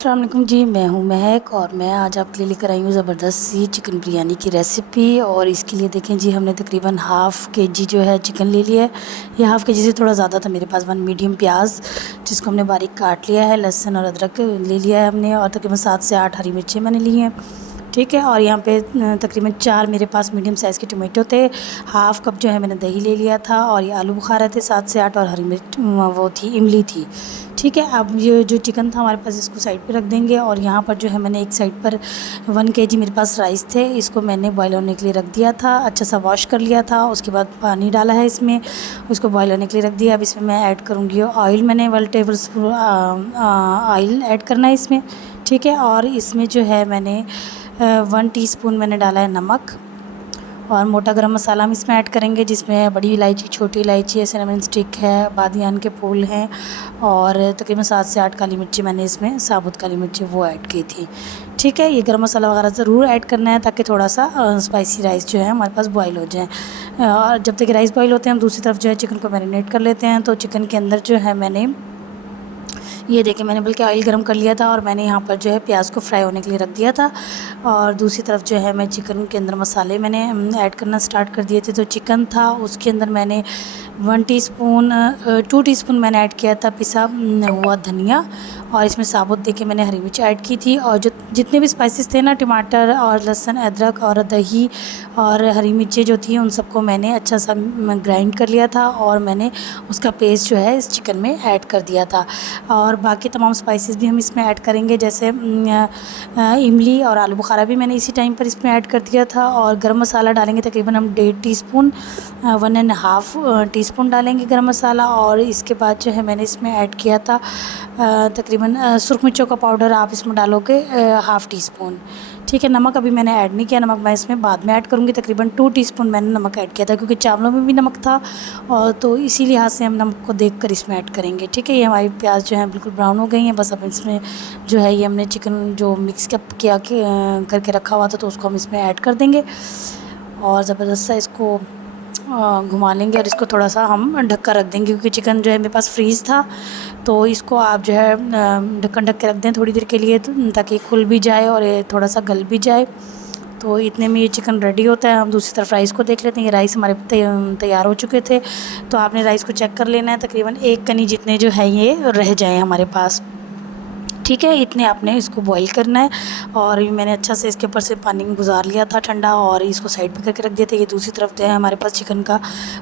अस्सलाम वालेकुम जी, मैं हूँ महक और मैं आज आपके लिए लेकर आई हूँ ज़बरदस्त सी चिकन बिरयानी की रेसिपी। और इसके लिए देखें जी, हमने तकरीबन हाफ़ के जी जो है चिकन ले लिया है। ये हाफ़ के जी से थोड़ा ज़्यादा था मेरे पास। 1 मीडियम प्याज जिसको हमने बारीक काट लिया है, लहसुन और अदरक ले लिया है हमने, और तकरीबन 7 से 8 हरी मिर्चें मैंने ली हैं। ठीक है, और यहाँ पे तकरीबन 4 मेरे पास मीडियम साइज़ के टमाटो थे। हाफ़ कप जो है मैंने दही ले लिया था, और ये आलू बुखारा थे 7 से 8, और हरी मिर्च वो थी इमली थी। ठीक है, अब ये जो चिकन था हमारे पास, इसको साइड पे रख देंगे। और यहाँ पर जो है मैंने एक साइड पर 1 केजी मेरे पास राइस थे, इसको मैंने बॉयल होने के लिए रख दिया था। अच्छा सा वॉश कर लिया था, उसके बाद पानी डाला है इसमें, उसको बॉयल होने के लिए रख दिया। अब इसमें मैं ऐड करूँगी ऑयल। मैंने 1 टेबल स्पून ऑयल ऐड करना है इसमें। ठीक है, और इसमें जो है मैंने 1 टीस्पून मैंने डाला है नमक, और मोटा गरम मसाला हम इसमें ऐड करेंगे, जिसमें बड़ी इलायची, छोटी इलायची, सिनेमन स्टिक है, बादियान के फूल हैं, और तकरीबन 7 से 8 काली मिर्ची मैंने इसमें साबुत काली मिर्ची वो ऐड की थी। ठीक है, ये गरम मसाला वगैरह ज़रूर ऐड करना है ताकि थोड़ा सा स्पाइसी राइस जो है हमारे पास बॉयल हो जाए। और जब तक राइस बॉयल होते हैं, हम दूसरी तरफ जो है चिकन को मैरिनेट कर लेते हैं। तो चिकन के अंदर जो है मैंने ये देखिए, मैंने बल्कि ऑयल गरम कर लिया था, और मैंने यहाँ पर जो है प्याज को फ्राई होने के लिए रख दिया था। और दूसरी तरफ जो है मैं चिकन के अंदर मसाले मैंने ऐड करना स्टार्ट कर दिए थे। तो चिकन था, उसके अंदर मैंने 2 टीस्पून मैंने ऐड किया था पिसा हुआ धनिया, और इसमें साबुत देखिए मैंने हरी मिर्च ऐड की थी। और जो जितने भी स्पाइसेस थे ना, टमाटर और लहसुन, अदरक और दही और हरी मिर्चें जो थी, उन सबको मैंने अच्छा सा ग्राइंड कर लिया था, और मैंने उसका पेस्ट जो है इस चिकन में ऐड कर दिया था। और बाकी तमाम स्पाइसेस भी हम इसमें ऐड करेंगे, जैसे इमली और आलू बुखारा भी मैंने इसी टाइम पर इसमें ऐड कर दिया था। और गरम मसाला डालेंगे तकरीबन हम 1.5 टीस्पून, 1.5 टीस्पून डालेंगे गरम मसाला। और इसके बाद जो है मैंने इसमें ऐड किया था तकरीबन सुरख मिर्चों का पाउडर आप इसमें डालोगे 1/2 टीस्पून। ठीक है, नमक अभी मैंने ऐड नहीं किया, नमक मैं इसमें बाद में ऐड करूँगी। तकरीबन 2 टीस्पून मैंने नमक ऐड किया था, क्योंकि चावलों में भी नमक था, और तो इसी लिहाज से हम नमक को देखकर इसमें ऐड करेंगे। ठीक है, ये हमारी प्याज जो है बिल्कुल ब्राउन हो गई हैं। बस अब इसमें जो है ये हमने चिकन जो मिक्स करके रखा हुआ था, तो उसको हम इसमें ऐड कर देंगे, और ज़बरदस्त सा इसको घुमा लेंगे, और इसको थोड़ा सा हम ढक कर रख देंगे, क्योंकि चिकन जो है मेरे पास फ्रीज़ था। तो इसको आप जो है ढक्कन ढक के रख दें थोड़ी देर के लिए, ताकि खुल भी जाए और ये थोड़ा सा गल भी जाए। तो इतने में ये चिकन रेडी होता है। हम दूसरी तरफ राइस को देख लेते हैं। ये राइस हमारे तैयार हो चुके थे। तो आपने राइस को चेक कर लेना है, तकरीबन 1 कनी जितने जो है ये रह जाए हमारे पास। ठीक है, इतने आपने इसको बॉईल करना है। और मैंने अच्छा से इसके ऊपर से पानी गुजार लिया था ठंडा, और इसको साइड पे करके रख दिया था। ये दूसरी तरफ जो है हमारे पास चिकन का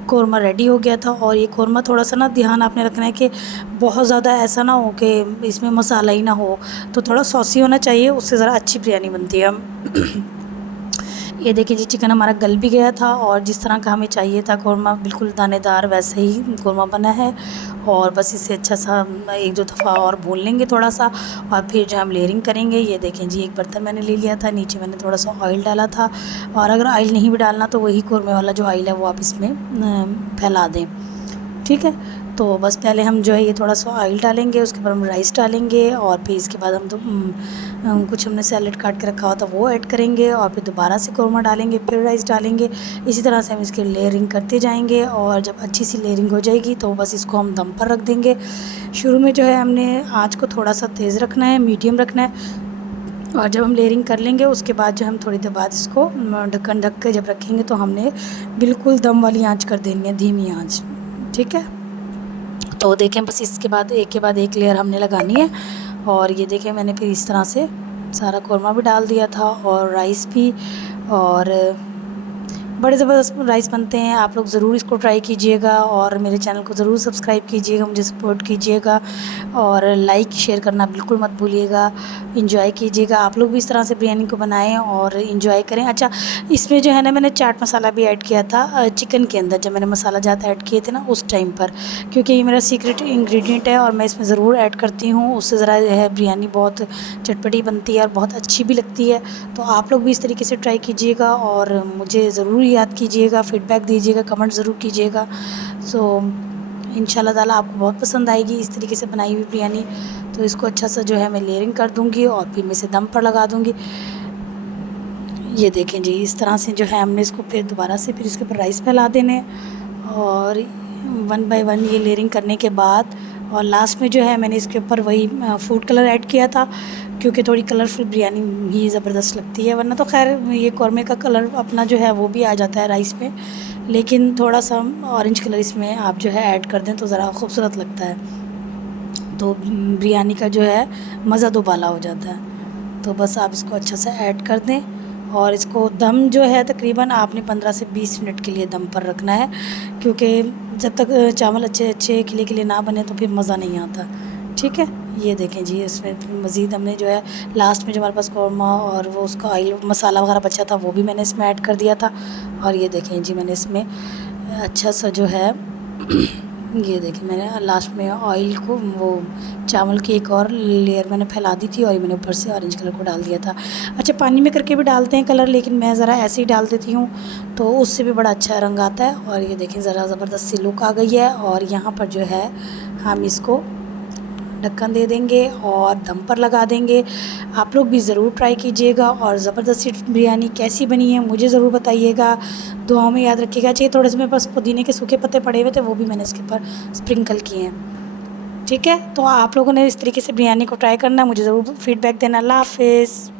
कोरमा रेडी हो गया था। और ये कोरमा थोड़ा सा ना ध्यान आपने रखना है कि बहुत ज़्यादा ऐसा ना हो कि इसमें मसाला ही ना हो, तो थोड़ा सॉसी होना चाहिए, उससे ज़रा अच्छी बिरयानी बनती है। ये देखिए जी, चिकन हमारा गल भी गया था, और जिस तरह का हमें चाहिए था कोरमा, बिल्कुल दानेदार, वैसे ही कोरमा बना है। और बस इसे अच्छा सा 1-2 दफ़ा और भून लेंगे थोड़ा सा, और फिर जो हम लेयरिंग करेंगे। ये देखें जी, एक बर्तन मैंने ले लिया था, नीचे मैंने थोड़ा सा ऑयल डाला था, और अगर ऑयल नहीं भी डालना तो वही कोरमे वाला जो ऑयल है वो आप इसमें फैला दें। ठीक है, तो बस पहले हम जो है ये थोड़ा सा ऑयल डालेंगे, उसके बाद हम राइस डालेंगे, और फिर इसके बाद हम तो कुछ हमने सैलेड काट के रखा हुआ था वो ऐड करेंगे, और फिर दोबारा से कोरमा डालेंगे, फिर राइस डालेंगे। इसी तरह से हम इसकी लेयरिंग करते जाएंगे, और जब अच्छी सी लेयरिंग हो जाएगी तो बस इसको हम दम पर रख देंगे। शुरू में जो है हमने आँच को थोड़ा सा तेज़ रखना है, मीडियम रखना है, और जब हम लेयरिंग कर लेंगे उसके बाद जो हम थोड़ी देर बाद इसको ढक्कन ढक के जब रखेंगे, तो हमने बिल्कुल दम वाली आँच कर देनी है, धीमी आँच। ठीक है, तो देखें बस इसके बाद एक के बाद एक लेयर हमने लगानी है। और ये देखें, मैंने फिर इस तरह से सारा कोरमा भी डाल दिया था, और राइस भी, और बड़े ज़बरदस्त राइस बनते हैं। आप लोग ज़रूर इसको ट्राई कीजिएगा, और मेरे चैनल को ज़रूर सब्सक्राइब कीजिएगा, मुझे सपोर्ट कीजिएगा, और लाइक शेयर करना बिल्कुल मत भूलिएगा। एंजॉय कीजिएगा, आप लोग भी इस तरह से बिरयानी को बनाएं और एंजॉय करें। अच्छा, इसमें जो है ना मैंने चाट मसाला भी ऐड किया था चिकन के अंदर, जब मैंने मसाला ज़्यादा ऐड किए थे ना उस टाइम पर, क्योंकि ये मेरा सीक्रेट इंग्रेडिएंट है, और मैं इसमें ज़रूर ऐड करती हूँ। उससे ज़रा है बिरयानी बहुत चटपटी बनती है और बहुत अच्छी भी लगती है। तो आप लोग भी इस तरीके से ट्राई कीजिएगा, और मुझे ज़रूर याद कीजिएगा, फ़ीडबैक दीजिएगा, कमेंट ज़रूर कीजिएगा। सो इंशाल्लाह ताला आपको बहुत पसंद आएगी इस तरीके से बनाई हुई बिरयानी। तो इसको अच्छा सा जो है मैं लेयरिंग कर दूँगी, और फिर मैं इसे दम पर लगा दूँगी। ये देखें जी, इस तरह से जो है हमने इसको फिर दोबारा से फिर इसके ऊपर राइस फैला देने, और 1 बाय 1 ये लेयरिंग करने के बाद, और लास्ट में जो है मैंने इसके ऊपर वही फूड कलर ऐड किया था। क्योंकि थोड़ी कलरफुल बिरयानी ही ज़बरदस्त लगती है, वरना तो खैर ये कौरमे का कलर अपना जो है वो भी आ जाता है राइस पे, लेकिन थोड़ा सा ऑरेंज कलर इसमें आप जो है ऐड कर दें तो ज़रा खूबसूरत लगता है, तो बिरयानी का जो है मज़ा दोबाला हो जाता है। तो बस आप इसको अच्छा से ऐड कर दें और इसको दम जो है तकरीबन आपने 15 से 20 मिनट के लिए दम पर रखना है, क्योंकि जब तक चावल अच्छे अच्छे खिले ना बने तो फिर मज़ा नहीं आता। ठीक है, ये देखें जी, इसमें मज़ीद हमने जो है लास्ट में जो हमारे पास कौरमा और वो उसका ऑयल मसाला वगैरह बचा था वो भी मैंने इसमें ऐड कर दिया था। और ये देखें जी, मैंने इसमें अच्छा सा जो है ये देखिए मैंने लास्ट में ऑयल को वो चावल की एक और लेयर मैंने फैला दी थी और ये मैंने ऊपर से ऑरेंज कलर को डाल दिया था। अच्छा, पानी में करके भी डालते हैं कलर, लेकिन मैं ज़रा ऐसे ही डाल देती हूँ तो उससे भी बड़ा अच्छा रंग आता है। और ये देखें ज़रा ज़बरदस्त सी लुक आ गई है। और यहाँ पर जो है हम इसको ढक्कन दे देंगे और दम पर लगा देंगे। आप लोग भी ज़रूर ट्राई कीजिएगा और ज़बरदस्त सी बिरयानी कैसी बनी है मुझे ज़रूर बताइएगा, दुआओं में याद रखिएगा। चाहिए थोड़े से मेरे पास पुदीने के सूखे पत्ते पड़े हुए थे, वो भी मैंने इसके ऊपर स्प्रिंकल किए हैं। ठीक है, तो आप लोगों ने इस तरीके से बिरयानी को ट्राई करना, मुझे ज़रूर फीडबैक देना। अल्लाह हाफ़िज़।